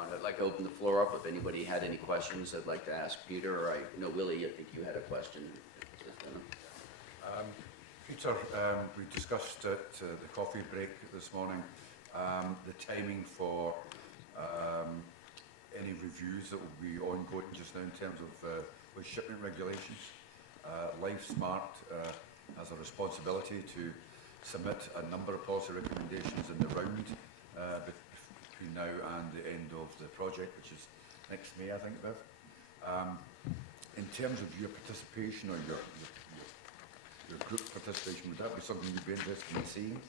I'd like to open the floor up if anybody had any questions I'd like to ask Peter, or Willie, I think you had a question. Peter, we discussed at the coffee break this morning the timing for any reviews that will be ongoing just now in terms of waste shipment regulations. LifeSmart has a responsibility to submit a number of policy recommendations in the round between now and the end of the project, which is next May, I think, Viv. In terms of your participation or your group participation, would that be something you'd be interested in seeing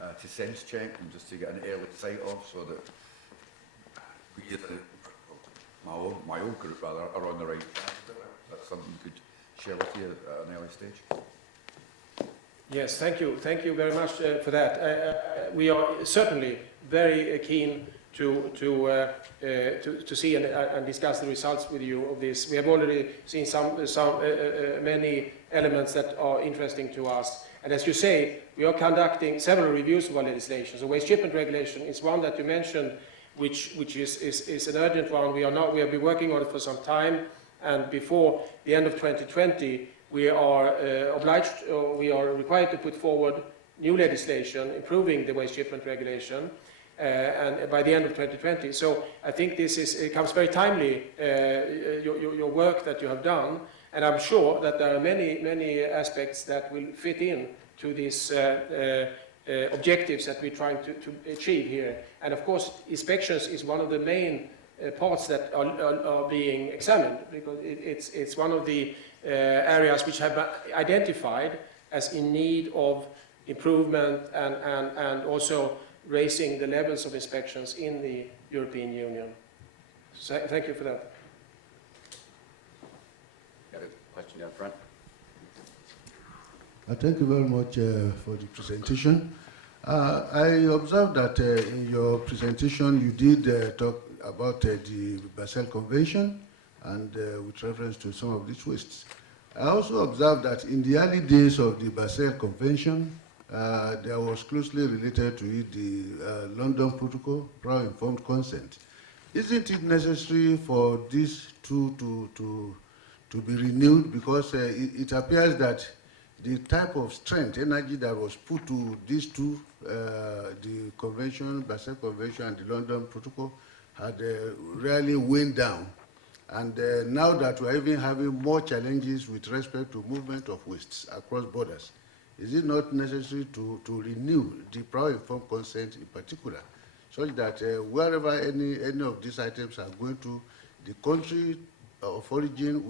to sense check and just to get an early sight of, so that we, my own group rather, are on the right track? That's something you could share with you at an early stage. Yes, thank you very much for that. We are certainly very keen to see and discuss the results with you of this. We have already seen many elements that are interesting to us. And as you say, we are conducting several reviews of our legislation. So waste shipment regulation is one that you mentioned, which is an urgent one. We have been working on it for some time, and before the end of 2020, we are we are required to put forward new legislation improving the waste shipment regulation, and by the end of 2020. So I think it comes very timely, your work that you have done, and I'm sure that there are many aspects that will fit in to these objectives that we're trying to achieve here. And of course, inspections is one of the main parts that are being examined, because it's one of the areas which have been identified as in need of improvement and also raising the levels of inspections in the European Union. So thank you for that. Got a question down front? Thank you very much for the presentation. I observed that in your presentation you did talk about the BEL Convention and with reference to some of these wastes. I also observed that in the early days of the BEL Convention, there was closely related to it the London Protocol, prior informed consent. Isn't it necessary for these two to be renewed? Because it appears that the type of strength, energy that was put to these two, the convention, BEL Convention and the London Protocol, had really waned down. And now that we're even having more challenges with respect to movement of wastes across borders, is it not necessary to renew the prior informed consent in particular, such that wherever any of these items are going to, the country of origin,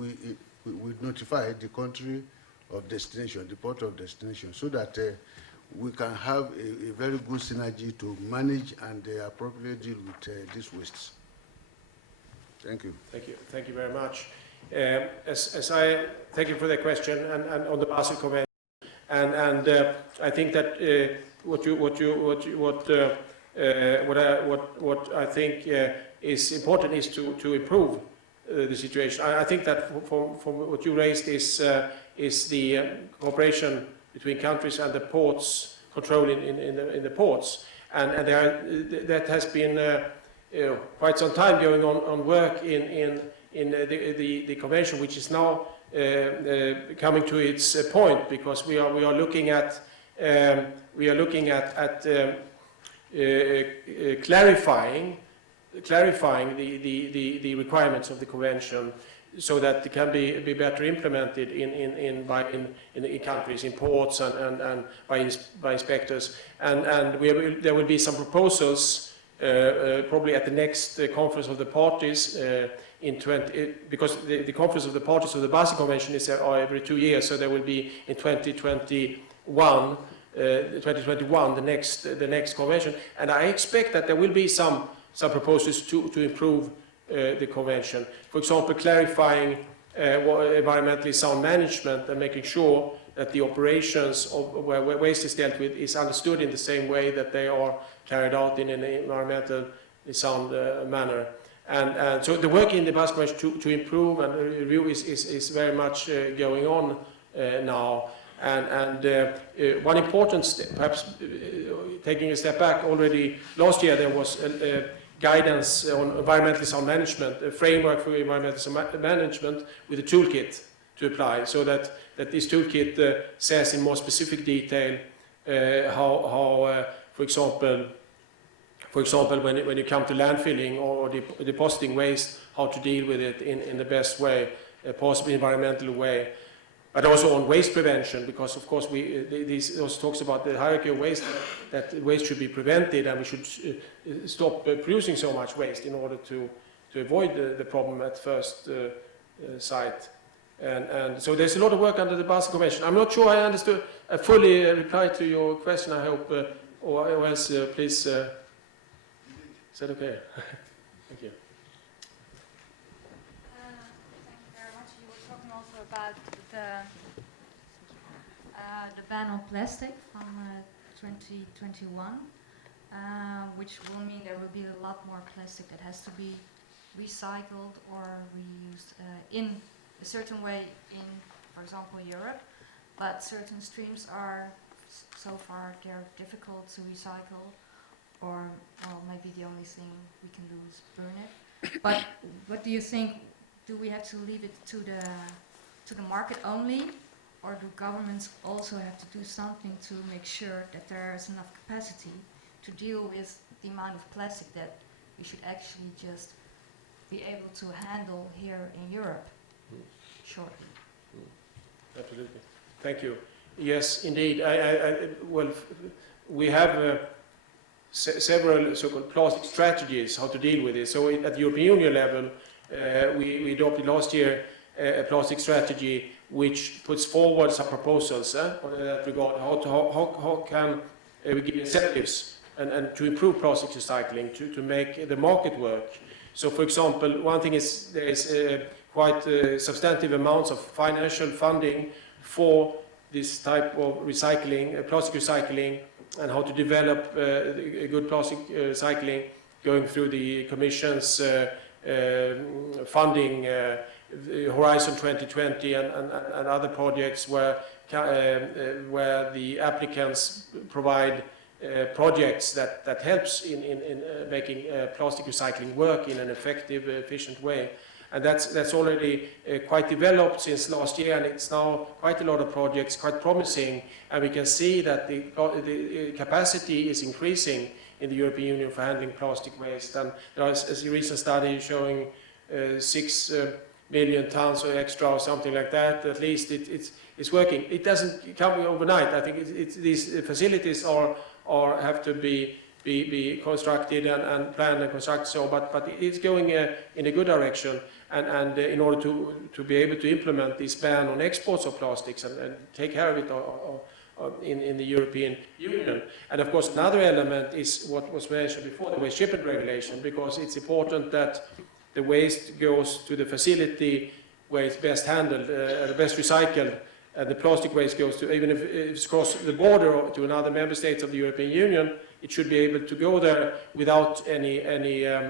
we notify the country of destination, the port of destination, so that we can have a very good synergy to manage and appropriately deal with these wastes. Thank you. Thank you very much. Thank you for the question and on the Basel Convention. And I think that what I think is important is to improve the situation. I think that from what you raised is the cooperation between countries and the ports, control in the ports, and that has been quite some time going on work in the convention, which is now coming to its point, because we are looking at clarifying the requirements of the convention, so that it can be better implemented in countries, in ports, and by inspectors. And there will be some proposals probably at the next conference of the parties because the conference of the parties of the Basel Convention is every 2 years, so there will be in 2021 the next convention, and I expect that there will be some proposals to improve the convention. For example, clarifying environmentally sound management and making sure that the operations of where waste is dealt with is understood in the same way that they are carried out in an environmentally sound manner. And so the work in the Basel Convention to improve and review is very much going on now. And one important step, perhaps taking a step back, already last year there was guidance on environmental sound management, a framework for environmental sound management with a toolkit to apply, so that this toolkit says in more specific detail how for example, when you come to landfilling or depositing waste, how to deal with it in the best way, possible environmental way. But also on waste prevention, because of course this also talks about the hierarchy of waste, that waste should be prevented, and we should stop producing so much waste in order to avoid the problem at first sight. And so there's a lot of work under the Basel Convention. I'm not sure I understood, I fully replied to your question, I hope, or else please, is that okay? Thank you. Thank you very much. You were talking also about the ban on plastic from 2021, which will mean there will be a lot more plastic that has to be recycled or reused in a certain way in, for example, Europe. But certain streams are, so far, they're difficult to recycle, or, well, maybe the only thing we can do is burn it. But what do you think? Do we have to leave it to the market only, or do governments also have to do something to make sure that there is enough capacity to deal with the amount of plastic that we should actually just be able to handle here in Europe shortly? Absolutely. Thank you. Yes, indeed. Well, we have several so-called plastic strategies how to deal with it. So at the European Union level, we adopted last year a plastic strategy which puts forward some proposals on that regard. How can we give incentives and to improve plastic recycling, to make the market work? So, for example, one thing is there is quite substantive amounts of financial funding for this type of recycling, plastic recycling, and how to develop a good plastic recycling, going through the Commission's funding, Horizon 2020 and other projects where the applicants provide projects that helps in making plastic recycling work in an effective, efficient way. And that's already quite developed since last year, and it's now quite a lot of projects, quite promising, and we can see that the capacity is increasing in the European Union for handling plastic waste. And there is a recent study showing 6 million tons or extra or something like that. At least it's working. It doesn't come overnight. I think these facilities have to be constructed and planned and constructed. So, but it's going in a good direction. And in order to be able to implement this ban on exports of plastics and take care of it in the European Union. And of course, another element is what was mentioned before, the waste shipment regulation, because it's important that the waste goes to the facility where it's best handled, best recycled, and the plastic waste goes to, even if it's across the border to another member state of the European Union, it should be able to go there without any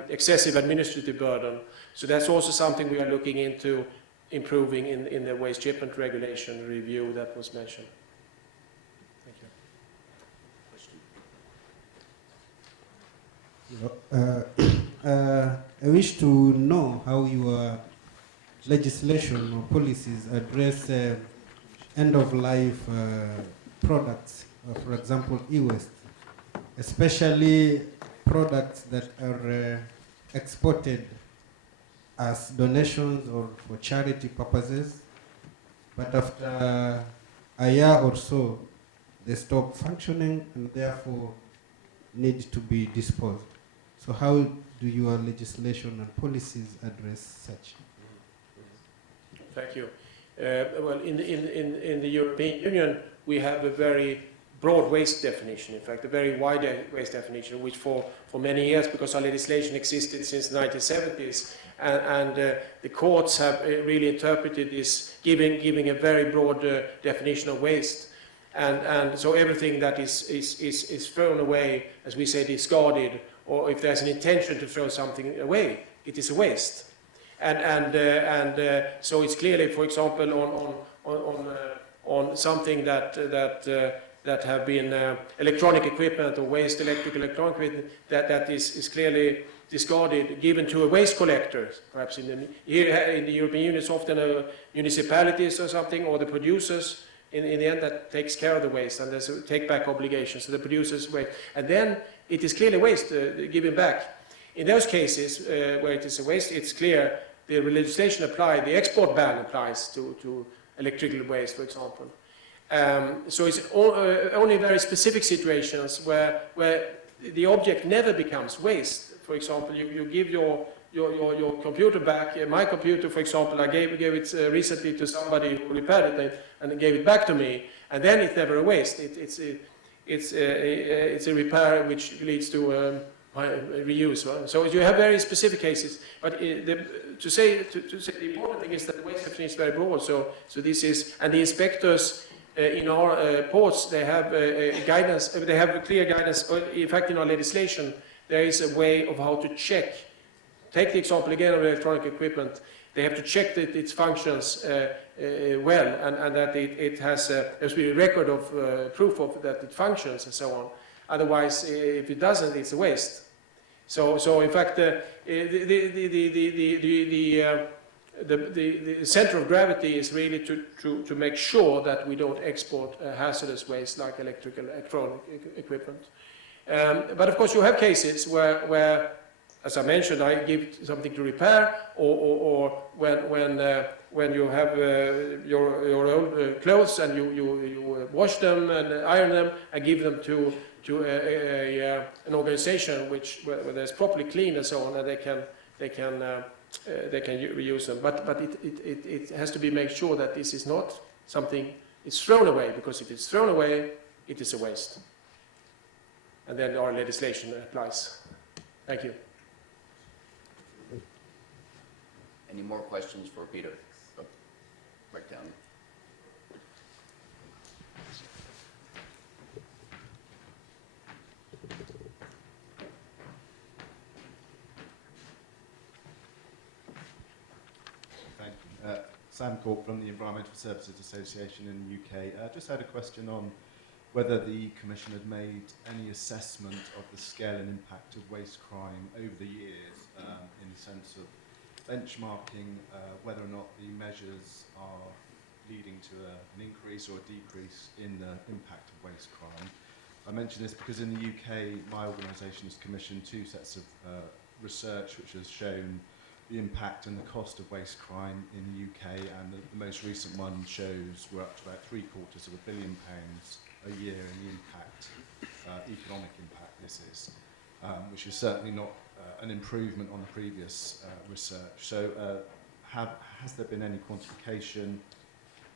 excessive administrative burden. So that's also something we are looking into improving in the waste shipment regulation review that was mentioned. Thank you. I wish to know how your legislation or policies address end-of-life products, for example, e-waste, especially products that are exported as donations or for charity purposes, but after a year or so, they stop functioning and therefore need to be disposed. So how do your legislation and policies address such? Thank you. Well, in the European Union, we have a very broad waste definition, in fact, a very wide waste definition, which for many years, because our legislation existed since the 1970s, and the courts have really interpreted this, giving a very broad definition of waste. And so everything that is thrown away, as we say, discarded, or if there's an intention to throw something away, it is a waste. So it's clearly, for example, on something that that have been electronic equipment or waste electrical electronic equipment that is clearly discarded, given to a waste collector, perhaps here in the European Union, it's often municipalities or something, or the producers in the end that takes care of the waste, and there's a take-back obligation, so the producers waste. And then it is clearly waste given back. In those cases where it is a waste, it's clear the legislation applies, the export ban applies to electrical waste, for example. So it's only very specific situations where the object never becomes waste. For example, you give your computer back. My computer, for example, I gave it recently to somebody who repaired it and gave it back to me, and then it's never a waste. It's a repair which leads to reuse. Right? So you have very specific cases, but to say the important thing is that the waste definition is very broad. So this is, and the inspectors in our ports, they have guidance. They have clear guidance. In fact, in our legislation, there is a way of how to check. Take the example again of electronic equipment. They have to check that it functions well, and that it has to be a record of proof of that it functions and so on. Otherwise, if it doesn't, it's a waste. So in fact, the center of gravity is really to make sure that we don't export hazardous waste like electronic equipment. But of course, you have cases where, as I mentioned, I give something to repair, or when you have your old clothes and you wash them and iron them and give them to an organization where there's properly cleaned and so on, and they can reuse them. But it has to be made sure that this is not something it's thrown away, because if it's thrown away, it is a waste. And then our legislation applies. Thank you. Any more questions for Peter? Oh, right down. Thank you. Sam Corp from the Environmental Services Association in the UK. Just had a question on whether the Commission had made any assessment of the scale and impact of waste crime over the years, in the sense of benchmarking whether or not the measures are leading to an increase or a decrease in the impact of waste crime. I mention this because in the UK, my organisation has commissioned 2 sets of research which has shown the impact and the cost of waste crime in the UK, and the most recent one shows we're up to about £750 million a year in the impact, economic impact this is, which is certainly not an improvement on the previous research. So has there been any quantification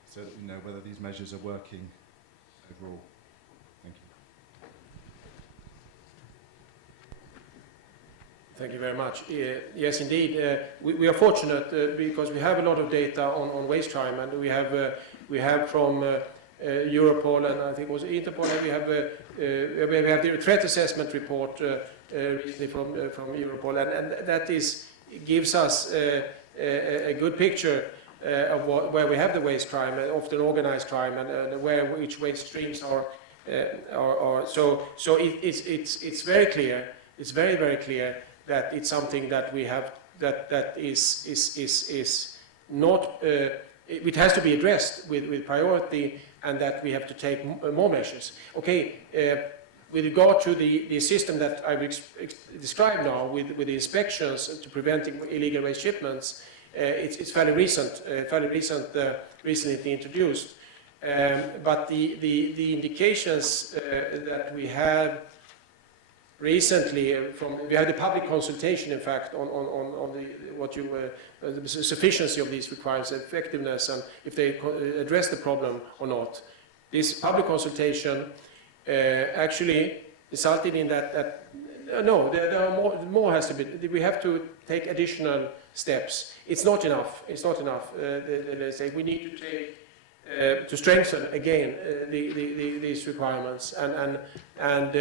so that we know whether these measures are working overall? Thank you. Thank you very much. Yes, indeed. We are fortunate because we have a lot of data on waste crime, and we have from Europol, and I think it was INTERPOL, and we have the threat assessment report recently from Europol, and that gives us a good picture of where we have the waste crime, often organized crime, and which waste streams are. So it's very clear. It's very, very clear that it's something that we have that is not. It has to be addressed with priority, and that we have to take more measures. Okay, with regard to the system that I've described now, with the inspections to preventing illegal waste shipments, it's fairly recent, recently introduced. But the indications that we have recently we had a public consultation, in fact, on the sufficiency of these requirements, effectiveness, and if they address the problem or not. This public consultation actually resulted in that no, there are more has to be. We have to take additional steps. It's not enough. It's not enough. Let's say we need to take to strengthen again these requirements and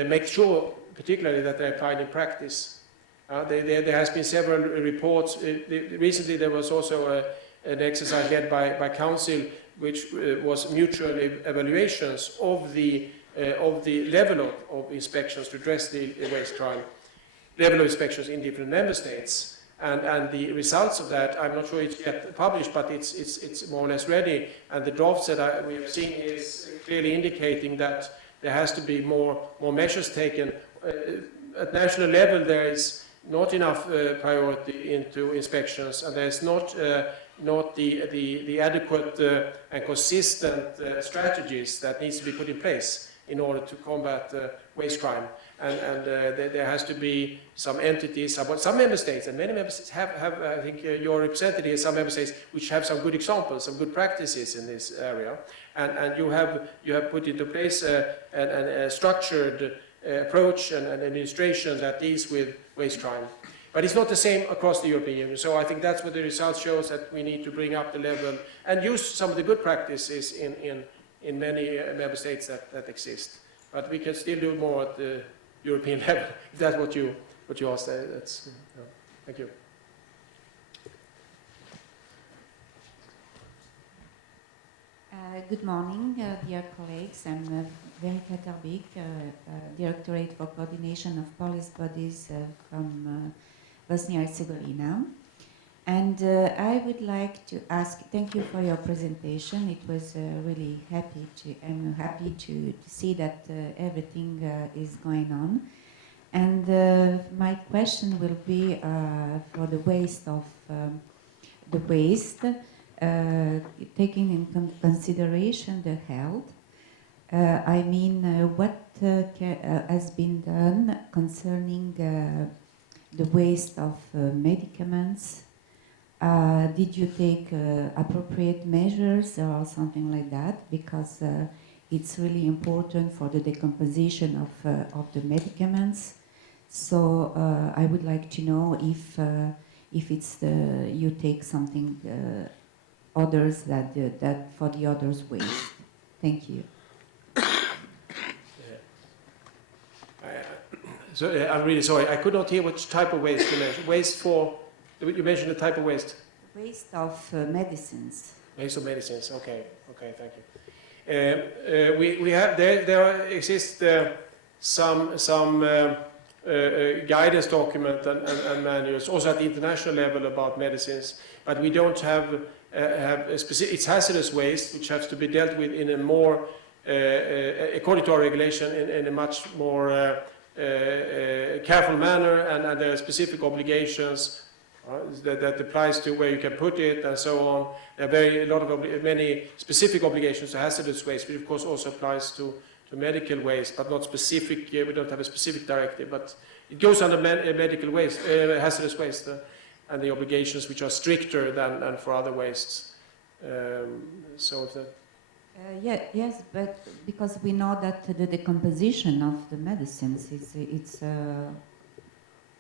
make sure, particularly, that they're applied in practice. There has been several reports. Recently, there was also an exercise led by Council, which was mutual evaluations of the of the level of inspections to address the waste crime, level of inspections in different member states. And the results of that, I'm not sure it's yet published, but it's more or less ready. And the drafts that we have seen is clearly indicating that there has to be more measures taken. At national level, there is not enough priority into inspections, and there is not the adequate and consistent strategies that needs to be put in place in order to combat waste crime. And there has to be some entities, some member states, and many member states have I think you're represented here, some member states which have some good examples, some good practices in this area. And you have put into place a structured approach and administration that deals with waste crime. But it's not the same across the European Union. So I think that's what the result shows, that we need to bring up the level and use some of the good practices in many member states that exist. But we can still do more at the European level, if that's what you asked. That's, thank you. Good morning, dear colleagues. I'm Verika Tarbik, Directorate for Coordination of Police Bodies from Bosnia-Herzegovina. And I would like to ask, thank you for your presentation. It was really I'm happy to see that everything is going on. And my question will be for the waste of taking in consideration the health. I mean, what has been done concerning the waste of medicaments? Did you take appropriate measures or something like that? Because it's really important for the decomposition of the medicaments. So I would like to know if it's you take something others that for the others waste. Thank you. So I'm really sorry. I could not hear which type of waste you mentioned. Waste for. You mentioned the type of waste? Waste of medicines. Waste of medicines, okay, thank you. We have, there exists some guidance document and manuals, also at the international level about medicines, but we don't have a specific, it's hazardous waste, which has to be dealt with in a more, according to our regulation, in a much more careful manner, and there are specific obligations that applies to where you can put it and so on. There are many specific obligations to hazardous waste, which of course also applies to medical waste, but not specific. We don't have a specific directive, but it goes under medical waste, hazardous waste, and the obligations which are stricter than for other wastes. Yes, but because we know that the decomposition of the medicines it's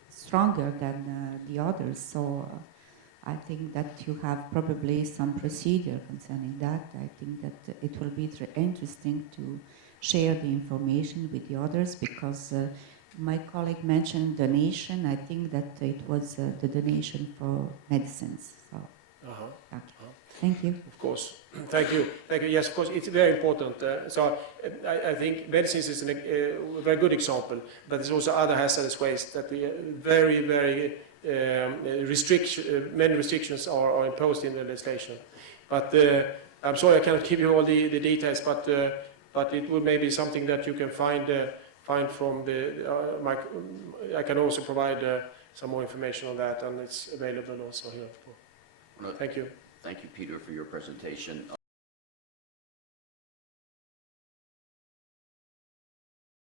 stronger than the others, so I think that you have probably some procedure concerning that. I think that it will be interesting to share the information with the others, because my colleague mentioned donation. I think that it was the donation for medicines. So, okay. Thank you. Of course. Thank you. Yes, of course, it's very important. So I think medicines is a very good example, but there's also other hazardous waste that we very many restrictions are imposed in the legislation. But I'm sorry I cannot give you all the details, but it would maybe something that you can find from the. I can also provide some more information on that, and it's available also here. Thank you. Thank you, Peter, for your presentation.